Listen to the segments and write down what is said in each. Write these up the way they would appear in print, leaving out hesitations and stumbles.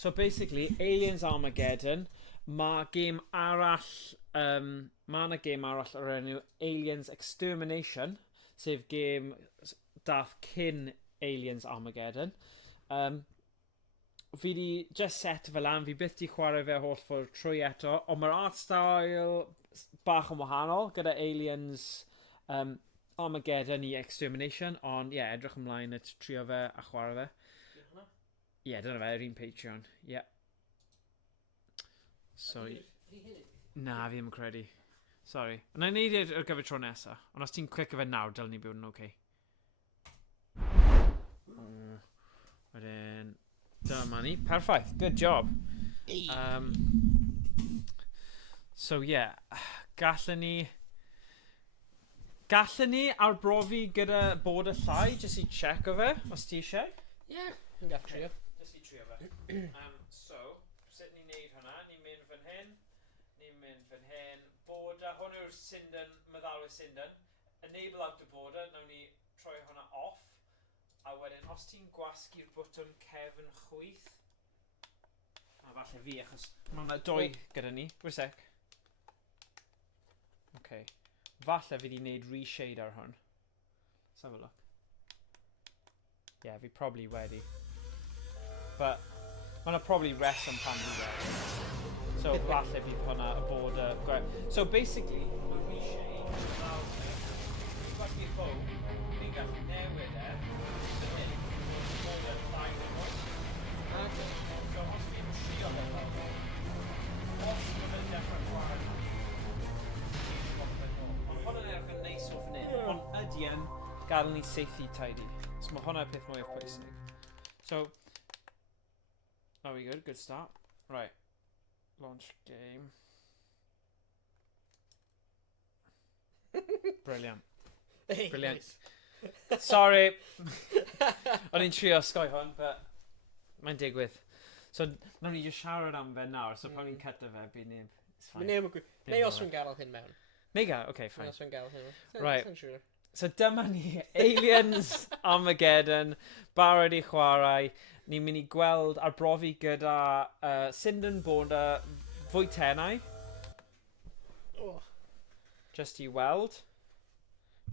So basically, Aliens Armageddon, mae gêm arall, mae yna gêm arall o'r enw Aliens Extermination, sef gêm dath cyn Aliens Armageddon. Fi di just set fel lan, fi byth di chwarae fe holl ffordd trwy eto, ond mae'r art style bach yn wahanol gyda Aliens Armageddon i Extermination, ond edrych ymlaen at trio fe a chwarae fe. Dyna fe, yr un Patreon. Sorry. Na, fi ddim yn credu. Sorry. Yna i neud ar gyfer tro nesa, ond os ti'n clicio fe nawr, dylwn ni bod yn oce. Wedyn... Dyma ni. Perffaith. Good job. So gallwn ni arbrofi gyda bod y llai, jyst i check o fe, os ti eisiau? Yn gallu trio. Jyst i trio fe. So, sut ni'n neud hwnna? Ni'n mynd fan hyn. Border, hwn yw'r Sinden, meddalwedd Sinden. Enable out the border, nawn ni troi hwnna off. A wedyn, os ti'n gwasgu'r bwtwm cefn chwyth, a falle fi, achos mae yna doi gyda ni. Wait a sec. Okay. Falle fi di wneud reshade ar hwn. Let's have a look. Fi probably wedi. But, mae yna probably reswm pan fi wedi. So, falle bydd hwnna y border. So, basically, mae reshade yn lawr ni. Fi'n gwasgu'r bow, fi'n gallu newid So, os fi'n trio fe fel os fi'n dechrau chwarae ond hwnna'n erth yn neis o fan hyn ond ydi yn gadael ni seithi tidy so mae hwnna'r peth mwyaf pwysig so we good start right launch game brilliant Nice. Sorry o'n i'n trio osgoi hwn but mae'n digwydd. So, nawn ni just siarad am fe nawr, so pan ni'n cyda fe, bydd neb... Neu os rwy'n gadael hyn mewn. Okay, fine. Neu os rwy'n gadael hyn mewn. Right. So, dyma ni, Aliens Armageddon, barod i chwarae. Ni'n mynd i gweld arbrofi gyda Sinden Border fwy tenau. Just i weld.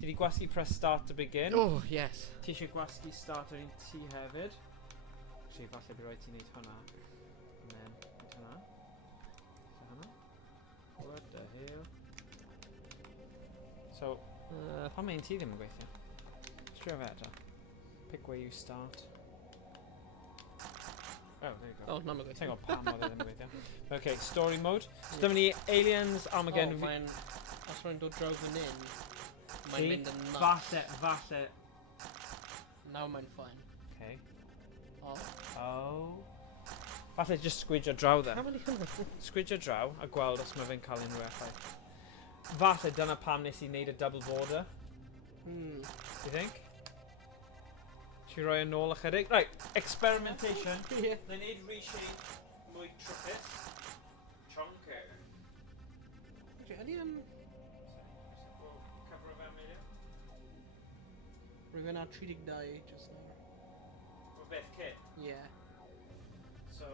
Ti di gwasgu press start to begin. Oh, yes. Ti eisiau gwasgu start ar un ti hefyd. Actually, falle bydd rhaid ti wneud hwnna. And then, wneud hwnna. So hwnna. What the hell? So, pan mae'n ti ddim yn gweithio? Trio fe eto. Pick where you start. Oh, there you go. Oh, na mae'n gweithio. Ti'n gwybod pam oedd e ddim yn gweithio. Okay, story mode. So dyma ni Aliens Armageddon. Os rwy'n dod draw fan hyn, mae'n mynd yn nuts. Falle. Nawr mae'n fine. Okay. Oh. Falle just sgwidio draw dde. How many cymryd? Sgwidio draw a gweld os mae fe'n cael unrhyw effaith. Falle dyna pam nes i wneud y double border. You think? Ti roi yn ôl ychydig? Right, experimentation. Neu wneud reshade mwy trwpus. Chonker. Ydy yn... Cyfro fe am eiliad? Rwy'n ar 32 just now. Mae beth kit? Yeah. So...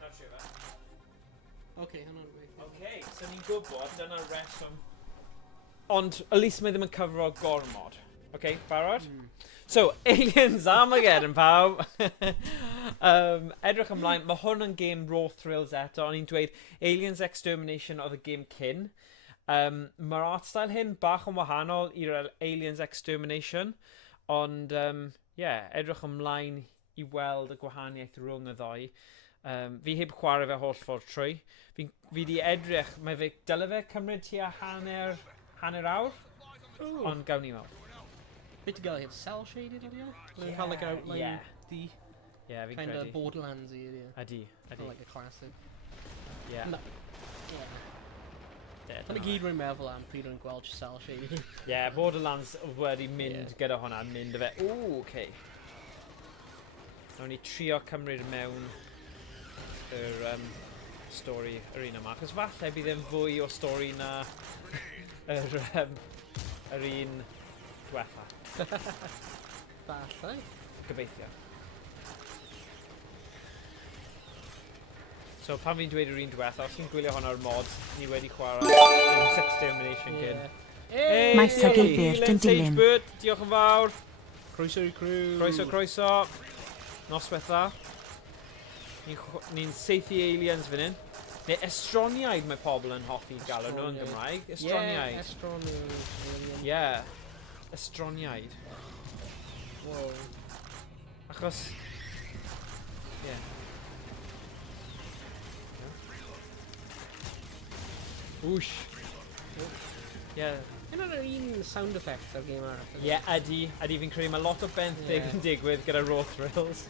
Nawr trio fe. Okay, hwnna'n gweithio. Okay, so ni'n gwybod dyna reswm. Ond, at least mae ddim yn cyfro gormod. Okay, barod? So, Aliens Armageddon, pawb. Edrych ymlaen, mae hwn yn game raw thrills eto, ond i'n dweud Aliens Extermination oedd y game cyn. Mae'r art style hyn bach yn wahanol i'r Aliens Extermination, ond edrych ymlaen i weld y gwahaniaeth rhwng y ddoi. Fi heb chwarae fe holl ffordd trwy. Fi di edrych, mae fe dyle fe cymryd tua hanner awr, ond gawn ni mewn. Beth ti'n gael hyn? Cell shaded ydy o? Mae'n cael like outline D. Yeah, fi'n Kind credu. of Borderlands-y ydy o. Ydy. Like a classic. Yeah. Ond y gyd rwy'n meddwl am pryd o'n gweld cell shaded. Yeah, Borderlands wedi mynd gyda hwnna, mynd y fe. Ooh, okay. Nawn ni trio cymryd mewn yr stori yr un yma, achos falle bydd e'n fwy o stori na yr un diwetha. Falle. Gobeithio. So pan fi'n dweud yr un diwethaf, os chi'n gwylio hwn ar mods, ni wedi chwarae Aliens Extermination cyn. Hey! Mae sygl byrt yn dilyn. Diolch yn fawr. Croeso i'r criw. Croeso. Noswaith dda. Ni'n seithi aliens fan hyn. Neu estroniaid mae pobl yn hoffi galw nhw yn Gymraeg. Estroniaid. Yeah, estroniaid. Yeah. Estroniaid. Wow. Achos... Yeah. Whoosh. Yeah. Yna'r un sound effect o'r game arall. Yeah, ydy fi'n credu mae lot o benthyg yn digwydd gyda raw thrills.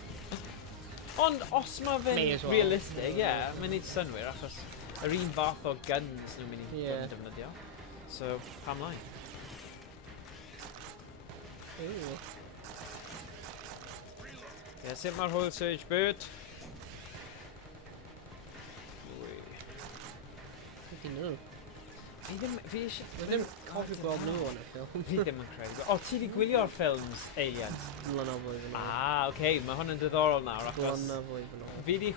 Ond os mae fe'n realistig, mae'n neud synwyr achos yr un fath o guns nhw'n mynd i fod yn defnyddio. So, pam lai? Sut mae'r whole surge bird? Fi ddim cofio gweld nhw yn y ffilm. Fi ddim yn credu. O, ti wedi gwylio'r ffilms Aliens? Blynyddoedd yn ôl. Oce, mae hwn yn diddorol nawr achos... Blynyddoedd yn ôl. Fi wedi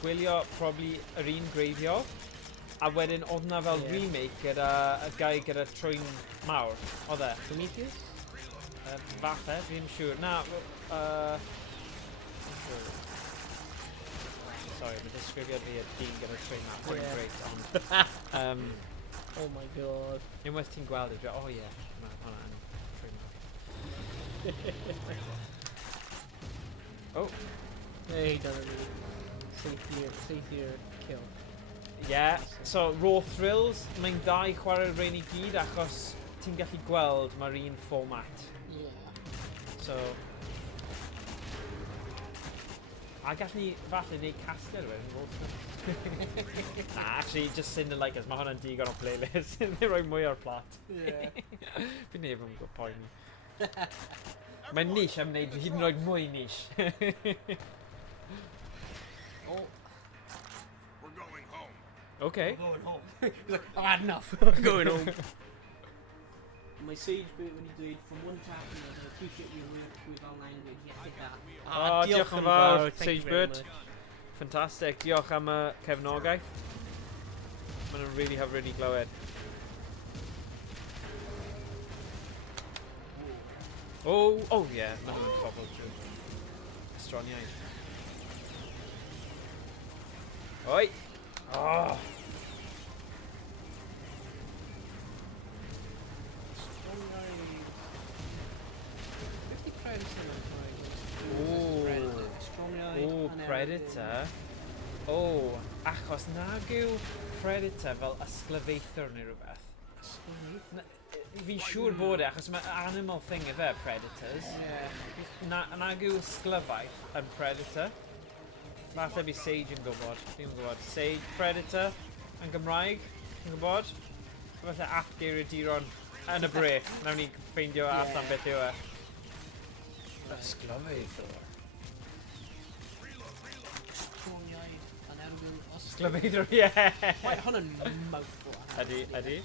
gwylio probably yr un greiddiol a wedyn oedd na fel remake gyda y gai gyda trwy'n mawr. Oedd e? Prometheus? Falle, fi ddim siŵr. Na, sorry, mae disgrifiad fi y dyn gyda trwy'n mawr. Mae'n great, ond... Oh my god. Unwaith ti'n gweld e, oh ie, mae hwnna yn trwy'n mawr. Oh. Hey, done it. Safe kill. Yeah, so raw thrills, mae'n da i chwarae rhain i gyd achos ti'n gallu gweld mae'r un format. Yeah. So... A gallwn ni falle neud casgliad wedyn raw thrills. Nah, actually, just Sinden Light Guns, mae hwnna'n digon o playlist. Ni'n rhoi mwy o'r plat. Yeah. Fi'n neb yn gwybod poeni. Mae'n niche am wneud hyd yn oed mwy niche. Oh. We're going home. Okay. We're going home. He's like, I've had enough. I'm going home. My sage bit when you do it from one tap and I appreciate you with our language. Yeah, hit that. Diolch yn fawr, Sagebird. Fantastic. Diolch am y cefnogaeth. Maen nhw'n really hyfryd i glywed. Oh yeah, maen nhw'n pobl drwy. Estroniaid. Oi! Oh! Predator. Oh, achos nag yw Predator fel ysglyfaethwr neu rhywbeth. Fi'n siŵr bod e, achos mae animal thing y fe, Predators. Nag yw ysglyfaeth yn Predator. Falle bu Sage yn gwybod. Fi'n gwybod. Sage, Predator yn Gymraeg. Fi'n gwybod. Falle app geiriaduron yn y break. Nawn ni ffeindio allan beth yw e. Ysglyfaethwr. Ysglyfaethwr, ie! Mae hwn yn mouthful. Ydy.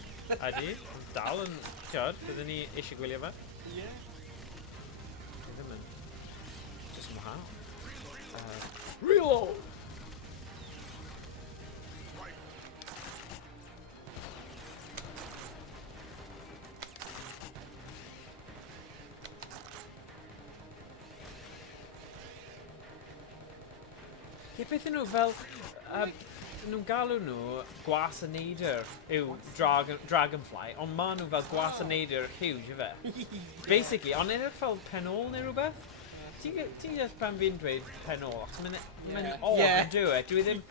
Dal yn, tiod, byddwn ni eisiau gwylio fe. Ie. Ddim yn, jyst yn wahanol. Reload! Beth nhw fel, nhw'n galw nhw gwas y neidr yw dragonfly, ond ma nhw fel gwas y neidr huge, yfe? Basically, ond edrych fel penol neu rhywbeth? Ti'n just pan fi'n dweud penol, achos mae'n odd yn dwi e, dwi ddim...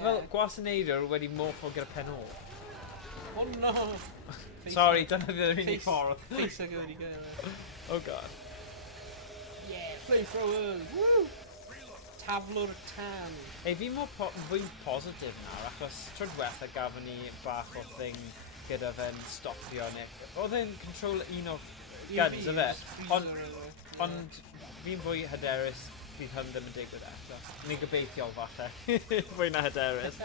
Fel gwas y neidr wedi morffo gyda penol. Oh no! Sorry, dyna ddim yn unig ffordd. Face ag wedi gael. Oh god. Yeah, flamethrowers! Woo! Taflwr tan. Ei, fi fwy'n positif nawr, achos trwy diwetha gafon ni bach o thing gyda fe'n stopio neu... Oedd e'n control un o guns, yfe? Ond fi'n fwy hyderus bydd hyn ddim yn digwydd eto. Ni'n gobeithiol falle. Fwy na hyderus.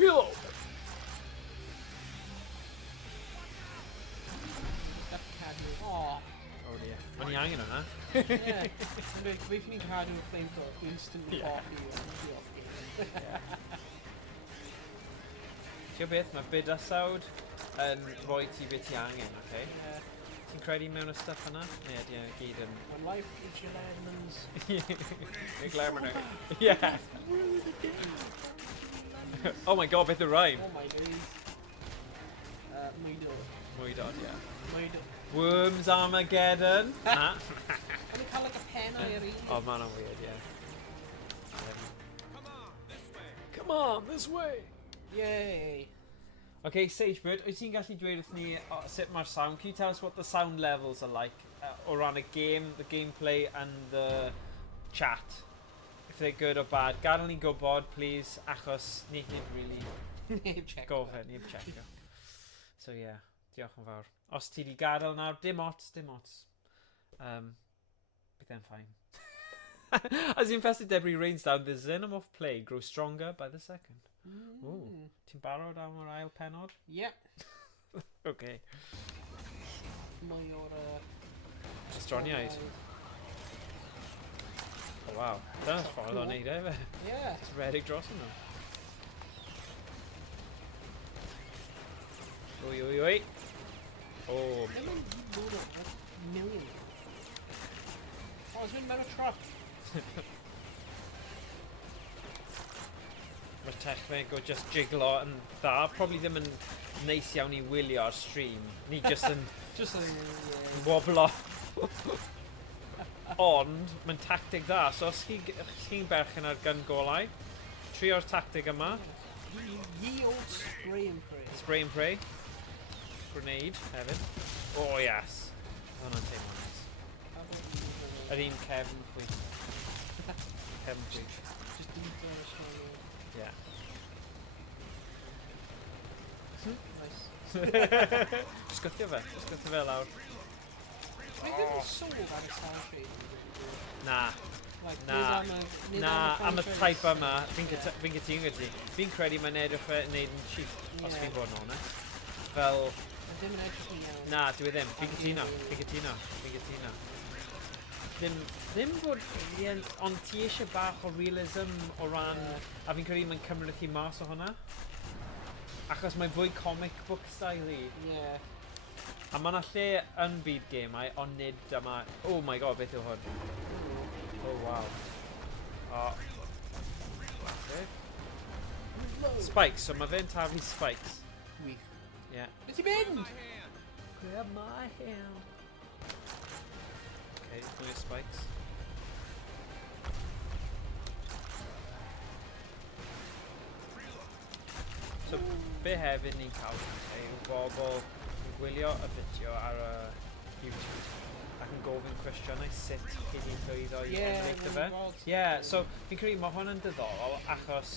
Reload! O'n i angen hwnna. Yeah. And we've need cadw flamethrower, instantly coffee and the off game. Ti'n beth, mae bydysawd yn rhoi ti beth ti angen, okay? Yeah. Ti'n credu mewn y stuff yna? Ne, di gyd yn... And life gives you lemons. Neu glamour nhw. Yeah. Oh my god, beth y rhyme? Oh my days. Mwydo. Mwydod, yeah. Mwydo. Worms Armageddon. Na. And we call like a pen i'r un. Oh man, I'm weird, yeah. Come on, this way. Yay. Okay, Sagebird, wyt ti'n gallu dweud wrth ni sut mae'r sound? Can you tell us what the sound levels are like o ran y game, the gameplay and the chat? If they're good or bad. Gadael ni gwybod, please, achos ni ddim really Neb check. gofyn, neb checio. So yeah, diolch yn fawr. Os ti di gadael nawr, dim ots, dim ots. Bydd e'n fine. As the infested debris rains down, the xenomorph plague grows stronger by the second. Ooh, ti'n barod am yr ail penod? Yep. Okay. Mae o'r... Estroniaid. Oh wow, dyna'r ffordd o'n neud e fe. Yeah. It's redig dros nhw. Wy, wy, wy. Oh. Ddim yn load o million. Oh, it's been mewn o truck. Mae'r techneg o just jiglo yn dda. Probably ddim yn neis iawn i wylio ar stream. Ni just yn Just like... woblo. Ond, mae'n tactig dda. So os chi'n berchen ar gun golau, trio'r tactig yma. Ye old spray and pray. Spray and pray. Grenade, hefyd. Oh yes. Hwna'n teimlo nes. Yr un Kevin Pwynt. Kevin Pwynt. Just didn't understand. Yeah. Nice. Sgwthio fe lawr. Dwi ddim yn sôn ar y sound shade. Na, Like, na, nid na, am y franchise. type yma, fi'n gytu'n gyda. Fi'n credu mae'n edrych fe wneud yn cheap, os Yeah. fi'n bod yn honest. Fel, Mae ddim yn edrych yn iawn. na, dwi ddim, fi'n gytuno. Ddim bod alien, ond ti eisiau bach o realism o ran, a fi'n credu mae'n cymryd chi mas o hwnna. Achos mae'n fwy comic book style i. Yeah. A mae'n lle yn byd gemau, ond nid yma... Oh my god, beth yw hwn? Oh wow. Oh. Okay. Spikes, so mae fe'n taflu spikes. Wych. Yeah. Beth i mynd? Grab my hand. Okay, mwy o spikes. So, be hefyd ni'n cael yw bobl yn gwylio y fideo ar y YouTube ac yn gofyn cwestiynau sut hyd i'n llwyddo i ennill dy fe. Yeah, so fi'n credu mae hwn yn diddorol achos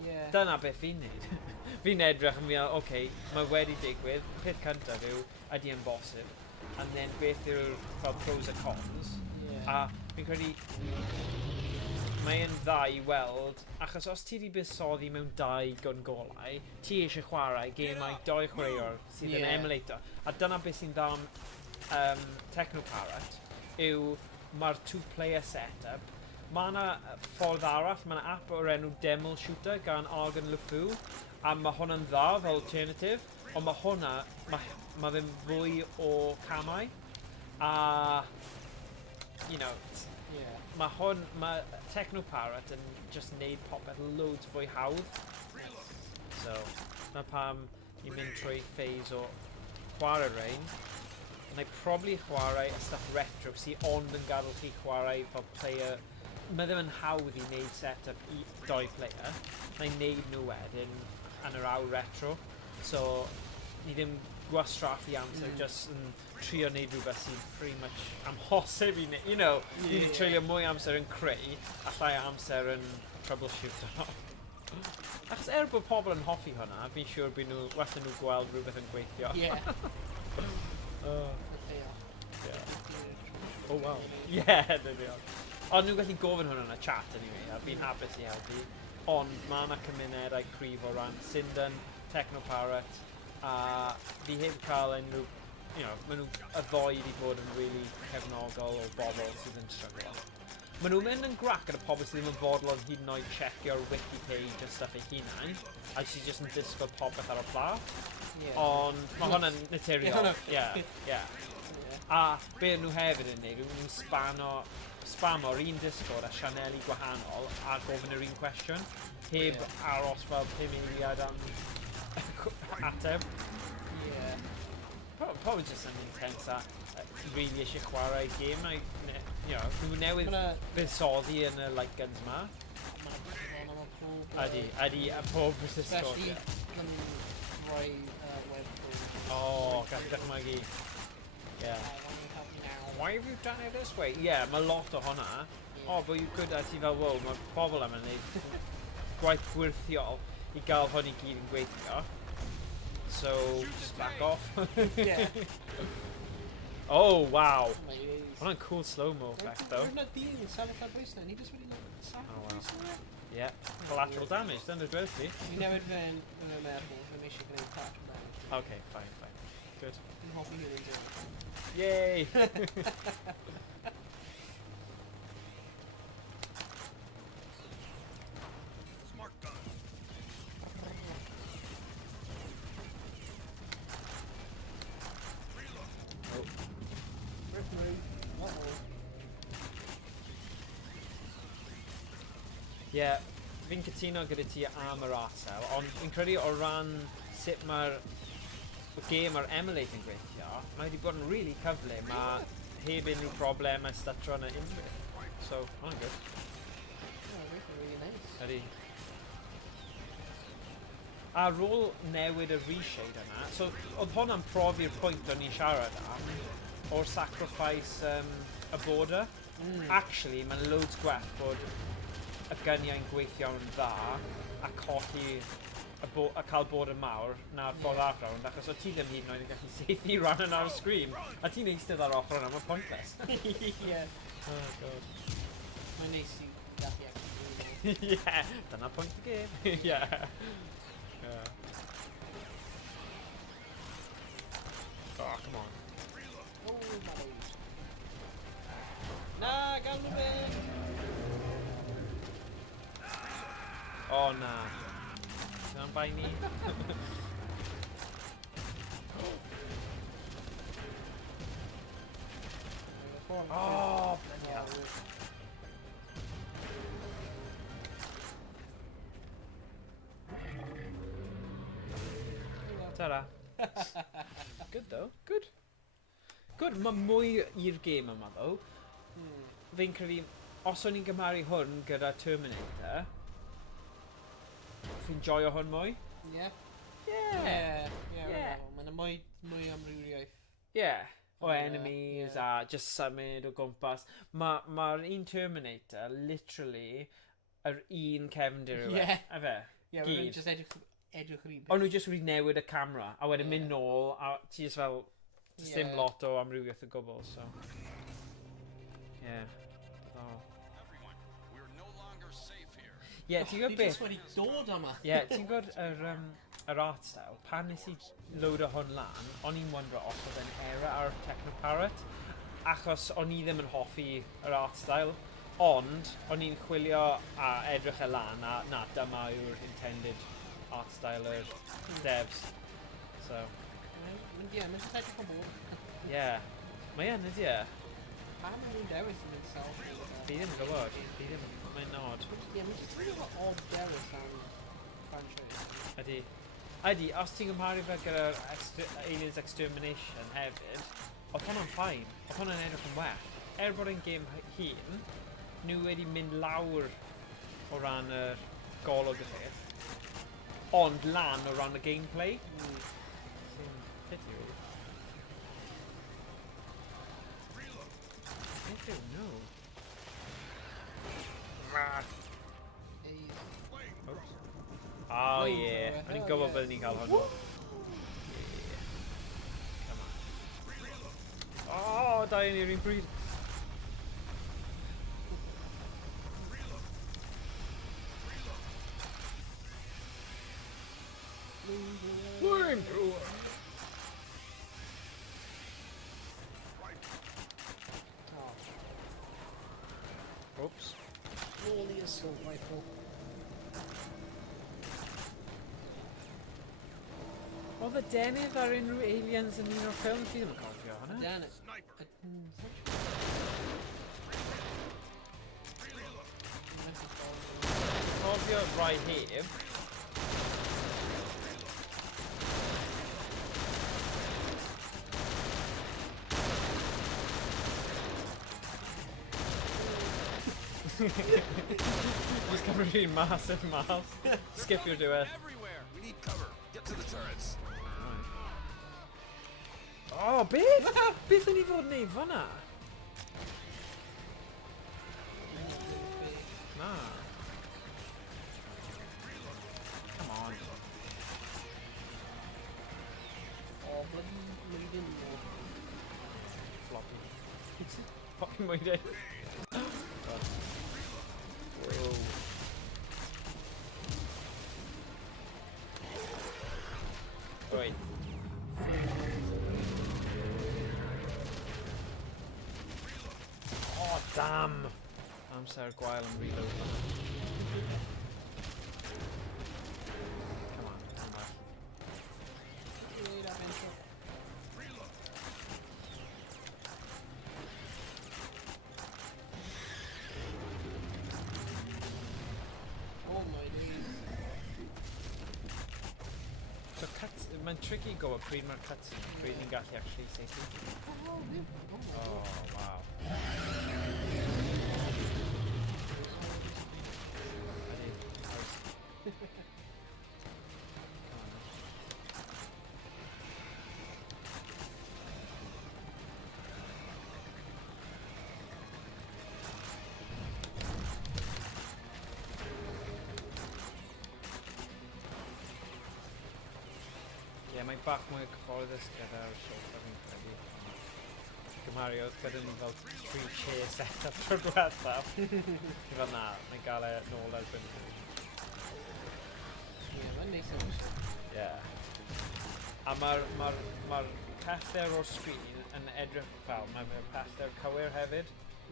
Yeah. dyna beth fi'n neud. Fi'n edrych yn meddwl, okay, mae wedi digwydd, peth cyntaf yw, ydy yn bosib, and then beth yw'r fel pros a cons, Yeah. a fi'n credu mae'n dda i weld, achos os ti wedi buddsoddi mewn 2 gun golau, ti eisiau chwarae gemau 2 chwaraewr sydd yn Yeah. emulator. A dyna beth sy'n dda am Technoparrot, yw mae'r 2-player setup. Mae yna ffordd arall, mae yna app o'r enw Demo Shooter gan Argon Lefou, a mae hwnna'n dda fel alternative, ond mae hwnna, mae fe'n fwy o camau, a, you know, Yeah. mae Technoparrot yn just neud popeth loads fwy hawdd. So, na pam i mynd trwy phase o chwarae rein. And I probably chwarae y stuff retro sy'n ond yn gadael chi chwarae fel player. Mae ddim yn hawdd i wneud setup i 2 player. Na i wneud nhw wedyn yn yr awr retro. So, ni ddim gwastraffu amser just yn trio wneud rhywbeth sy'n pretty much amhosib i wneud. You know, ni wedi treulio mwy amser yn creu a llai o amser yn troubleshooter. Achos bod pobl yn hoffi hwnna, fi'n siŵr bydd nhw, wastad nhw gweld rhywbeth yn gweithio. Yeah. Oh wow. Yeah, dydw i. Ond nhw'n gallu gofyn hwnna yn y chat anyway, a fi'n hapus i helpu. Ond mae yna cymunedau cryf o ran Sinden, Technoparrot, a fi heb cael unrhyw you know, maen nhw y ddoi wedi bod yn really cefnogol o bobl sydd yn struggle. Maen nhw'n mynd yn grac gyda pobl sydd ddim yn fodlon hyd yn oed checio'r wiki page a stuff eu hunain, a sydd jyst yn disgwyl popeth ar y plat. Ond mae hwnna'n naturiol. A be nhw hefyd yn neud, nhw'n spamo'r un Discord a sianeli gwahanol a gofyn yr un cwestiwn, heb aros fel 5 eiliad am ateb. Probably just yn intense a really eisiau chwarae game. Nhw newydd fuddsoddi yn y Light Guns ma. Ydy, a pob Discord. Oh, gallu dychmygu. Yeah. Why have you done it this way? Yeah, mae lot o hwnna. Oh, but you could, a ti fel, wow, mae pobl am yn neud gwaith gwirthiol i gael hwn i gyd yn gweithio. So, just back off. Oh, wow. Hwnna'n cool slow-mo effect, though. Rwy'n dyn yn sefyll ar bwys na, ni jyst wedi sacrifice na. Yeah, collateral damage, dyna dweud ti. Fi newid fe'n meddwl, fe'n eisiau gwneud collateral damage. Okay, fine. Good. Fi'n hoffi hyn yn dweud. Yay! Smart gun. Yeah, fi'n cytuno gyda ti am yr art style, ond fi'n credu o ran sut mae'r game ar emulating gweithio, mae wedi bod yn really cyflym, mae heb unrhyw problem a statro yna unrhyw. So, hwnna'n good. Really nice. Ydy. Ar ôl newid y reshade yna, so oedd hwnna'n profi'r pwynt o'n i'n siarad am, o'r sacrifice y border. Actually, mae'n loads gwell bod y gyniau'n gweithio yn dda a colli a cael border mawr na'r ffordd arfrawnd, achos o ti ddim hyd yn oed yn gallu seithi ran yn ar y screen, a ti'n eistedd ar ochr yna, mae'n pointless. Oh, god. Mae'n neis i gallu actually. Yeah, dyna pwynt y game. Yeah. Oh, come on. Oh, my days. Na, gael nhw fe! Oh, na. Dyna'n bai ni. Oh, bloody hell. Ta-ra. Good though, good. Good, mae mwy i'r game yma though. Fi'n credu, os o'n i'n gymharu hwn gyda Terminator, fi'n joio hwn mwy. Yeah. Yeah. Mae'n mwy amrywiaeth. Yeah. O Yeah, enemies yeah. a just symud o gwmpas. Mae'r un Terminator, literally, yr un cefndir yw e. Yeah. A fe? Yeah, Gyd. mae'n just edrych yr un. O'n nhw just wedi newid y camera, a wedyn mynd nôl, a ti just fel, just dim Yeah. lot o amrywiaeth o gwbl, so. Yeah. Oh. Everyone, we're no longer safe here. Yeah, ti'n gwybod Ni just beth? wedi dod yma. Yeah, ti'n gwybod yr art style, pan nes i load o hwn lan, o'n i'n wondro os oedd yn error ar Technoparrot, achos o'n i ddim yn hoffi yr art style, ond o'n i'n chwilio a edrych e lan, a na, dyma yw'r intended art style yr devs. So, Mae'n just edrych o bod. yeah. Mae yn, ydy e? Pam yn nhw'n dewis yn itself? Fi ddim yn gwybod, fi ddim, mae'n odd. Ie, mae'n just really odd dewis am franchise. Ydy, os ti'n gymharu fe gyda'r Aliens Extermination hefyd, oedd hwnna'n ffain, oedd hwnna'n edrych yn well. Bod yn game hun, nhw wedi mynd lawr o ran y golwg y peth, ond lan o ran y gameplay. Sy'n pity, really. I don't know. Oops. Oh yeah, o'n i'n gwybod byddwn ni'n cael hwn. Come on. Oh, dau yn i'r un bryd. assault rifle. Oedd y denydd ar unrhyw aliens yn un o'r ffilm fi ddim yn cofio hwnna. Dan it. Sniper. Cofio rai heb. Just come really massive mass. Skip your do it. Everywhere. We need cover. Get to the turrets. Oh, beth? Beth yn i fod yn neud fan'na? Na. Come on. Oh, bloody bleeding. Floppy. Floppy my day. Whoa. Wait. Oh, damn. I'm Sarah Guile and reload. Come on, come back. Oh my days. So cuts, mae'n tricky go a pryd mae'r cuts pryd ni'n gallu actually safety. Oh, wow. Ie, mae'n bach mwy cyfforddus gyda'r siopa fi'n credu. Gymharu oedd gyda ni fel 3 chair set-up trwy'r diwethaf. Fel na, mae'n gael e nôl erbyn. Ie, mae'n neis yn Ie. A mae'r pellter o'r sgrin yn edrych fel, mae'r pellter cywir hefyd.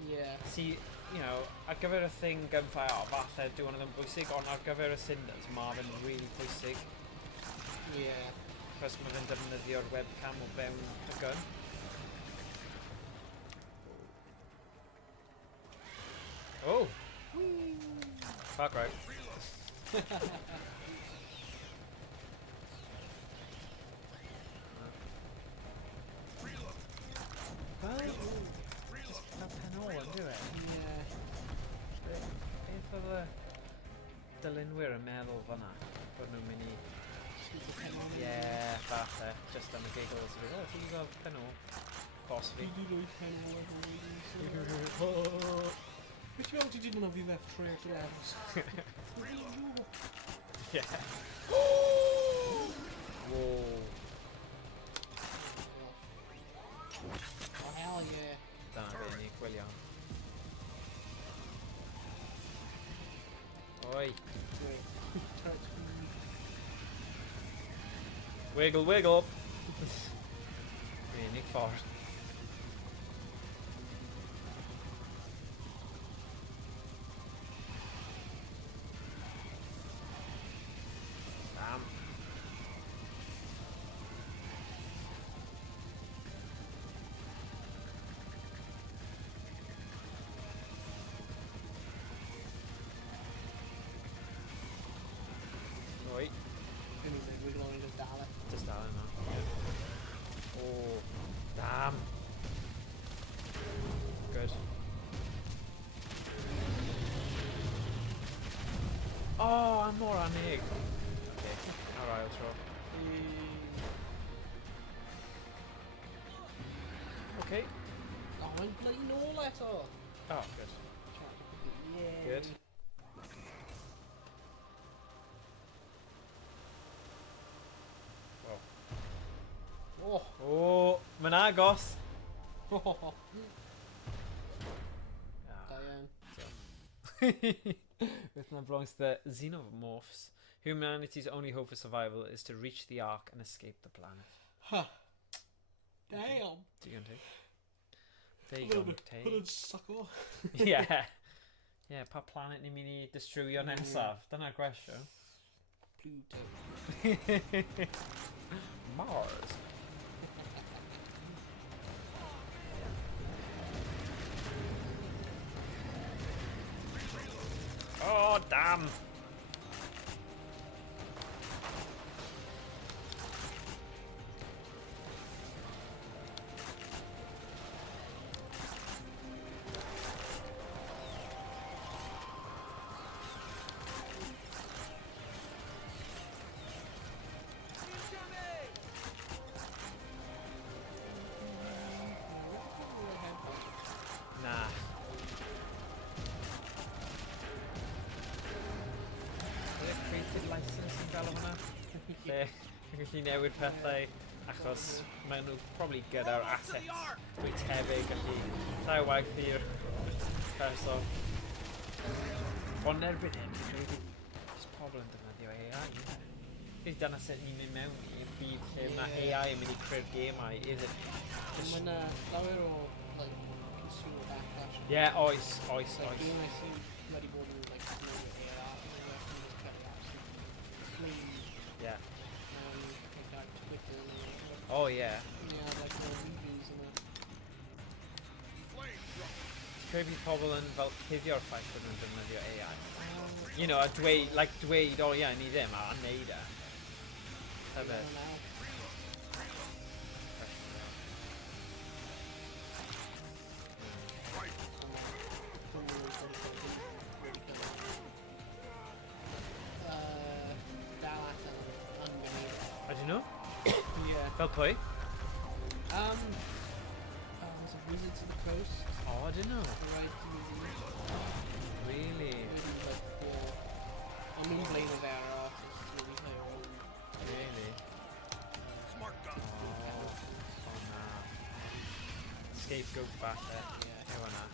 Ie. Si, you know, ar gyfer y thing gunfire, o, falle dyw hwnna ddim bwysig, ond ar gyfer y Sindens, mae fe'n really bwysig. Ie. Chos mae fe'n defnyddio'r webcam o fewn y gun. Oh! Far cry. Fel penol yn dyw e? Ie. Beth oedd y dylunwyr yn meddwl fan'na? Bod nhw'n mynd i... Yeah, falle. Just am y giggles. Oh, ti wedi gael penol? Possibly. Fi di roi penol ar hwnnw. Beth ti'n meddwl ti di mynd o fi fef trwy'r lefels? Yeah. Whoa. Oh, hell yeah. Dyna fe ni, gwylio. Oi. Wiggle, wiggle. Unig ffordd. Damn. Oi. We're going to Dala. Just down now. Oh, damn. Good. Oh, I'm more on egg. Okay, alright, I'll throw. Okay. Oh, I'm bloody no letter. Oh, good. Yeah. Good. Oh. Oh, mae'n agos. Oh. Ah. With my belongs to the xenomorphs. Humanity's only hope for survival is to reach the Ark and escape the planet. Huh. Damn. Do you gonna take? There you go, take. Sucker. Yeah. Ie, pa planet ni'n mynd i distrywio nesaf? Dyna'r gwestiwn. Pluto. Mars. Oh, damn! Nah. Created license yn galw hwnna? Lle, yn gallu newid pethau achos maen nhw probably gyda'r assets dwi tebyg gallu llai waith i'r person. Ond erbyn hyn, oes pobl yn defnyddio AI. Beth dyna sut ni'n mynd mewn i'r byd lle mae AI yn mynd i creu'r gemau, is it? Mae'n lawer o consumer backlash. Yeah, oes. Dwi'n meddwl wedi bod yn Yeah. Twitter. Oh, yeah. Yeah, like the reviews and that. Credu bydd pobl yn fel cuddio'r ffaith bod nhw'n defnyddio AI. You know, a dweud, oh yeah, ni ddim, a neud e. Hefyd. Ydyn nhw? Yeah. Fel pwy? Was it Wizards of the Coast? Oh, ydyn nhw? Right, Really? I'm in blame of our artists, really. Really? Smart gun. Oh na. Scapegoat falle. Yeah. Ewa na.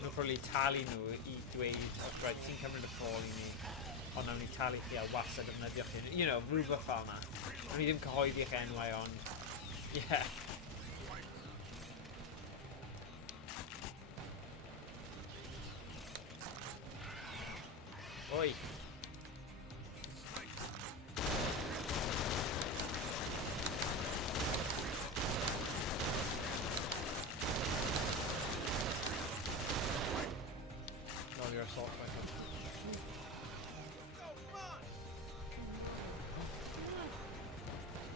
Nhw'n probably talu nhw I dweud, oh, right, ti'n cymryd y ffôl I ni. Ond nawn ni talu chi a wastad defnyddio chi. You know, rhywbeth fel na. Nawn ni ddim cyhoeddi eich enwau, ond... Yeah. Oi. No, your assault rifle.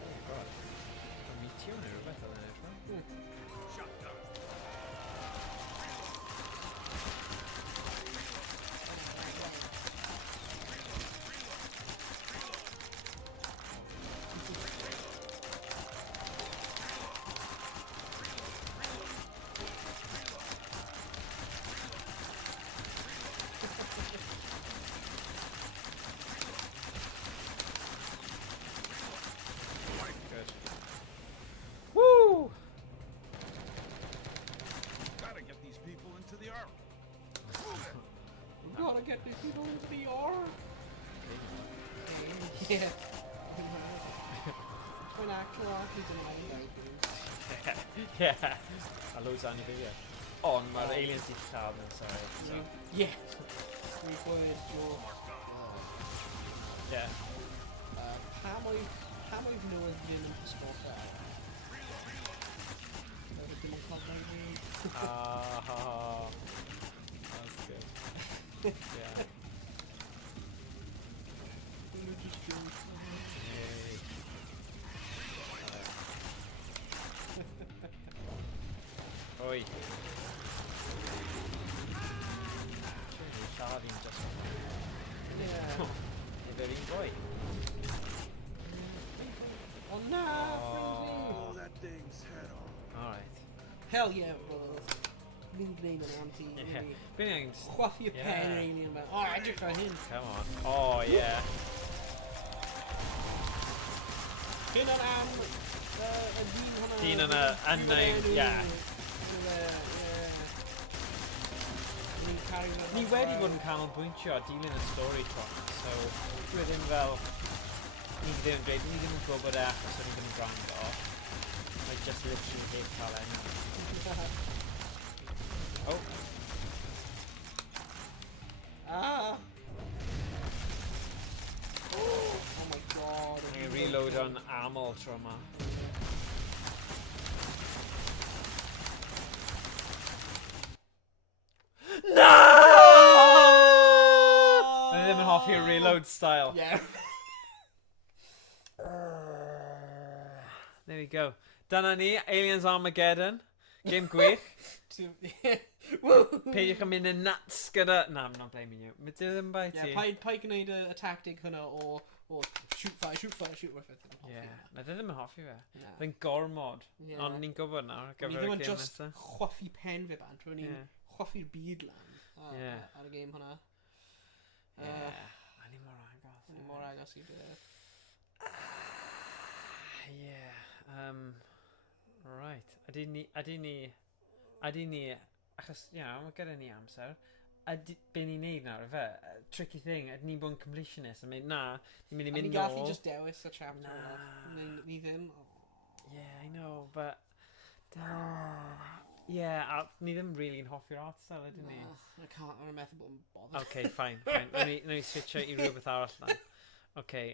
Oh god. A meteor neu rhywbeth oedd yn edrych. Shotgun. Good. Woo! Gotta get these people into the ark. Move it. We've got to get these people into the ark. Yeah. When actual ark is in Yeah. A loads on your video. On mae'r aliens di lladd yn, sorry. So. Yeah. Required your... Yeah. Pam oedd nhw yn ddim yn pysgota? Oedd ddim yn cofnau fi. That's good. Yeah. Nhw just doing Yay. Oi. Siarad i'n just... Yeah. Efo'r un boi. Oh no, Blow that thing's head off. Alright. Hell yeah, brothers. Mynd gwneud yn anti. Yeah. Been angen... Chwaffi y pen Yeah. alien fel. Oh, edrych ar hyn. Come on. Oh, yeah. Hyn yn am y dyn hwnna. Dyn yna, unnamed, yeah. Ni wedi bod yn canolbwyntio a dilyn y stori tron, so dwi ddim fel... Ni ddim yn dweud, ni ddim yn gwybod e achos ni ddim yn gwrando. Mae just literally heb cael enw. Oh. aml tro yma. No! I ddim yn hoffi'r reload style. Yeah. There we go. Dyna ni, Aliens Armageddon. Game gwych. Peidiwch yn mynd yn nuts gyda... Na, I'm not blaming you. Mae dy ddim bai ti. Paid gwneud y tactic hynna o shoot fire with it. Yeah, na dy ddim yn hoffi fe. Na. Fe'n gormod. Yeah. Ond ni'n gwybod nawr. Ni ddim yn just chwaffi pen fi bant, rwy'n ni'n chwaffi'r byd lan ar y game hwnna. Ni mor agos. Ni mor agos i beth. Right. Ydy ni... Achos, mae gyda ni amser. Be ni'n neud nawr, fe? Tricky thing, ydyn ni'n bod yn completionist. I mean, na, ni'n mynd i mynd nôl. A ni gallu just dewis y chapter yna. Ni ddim. Yeah, I know, but... Yeah, a ni ddim really'n hoffi'r art style, ydyn ni? I can't, I'm methu bod yn bothered. Okay, fine. Neu switcho i rhywbeth arall na. Okay,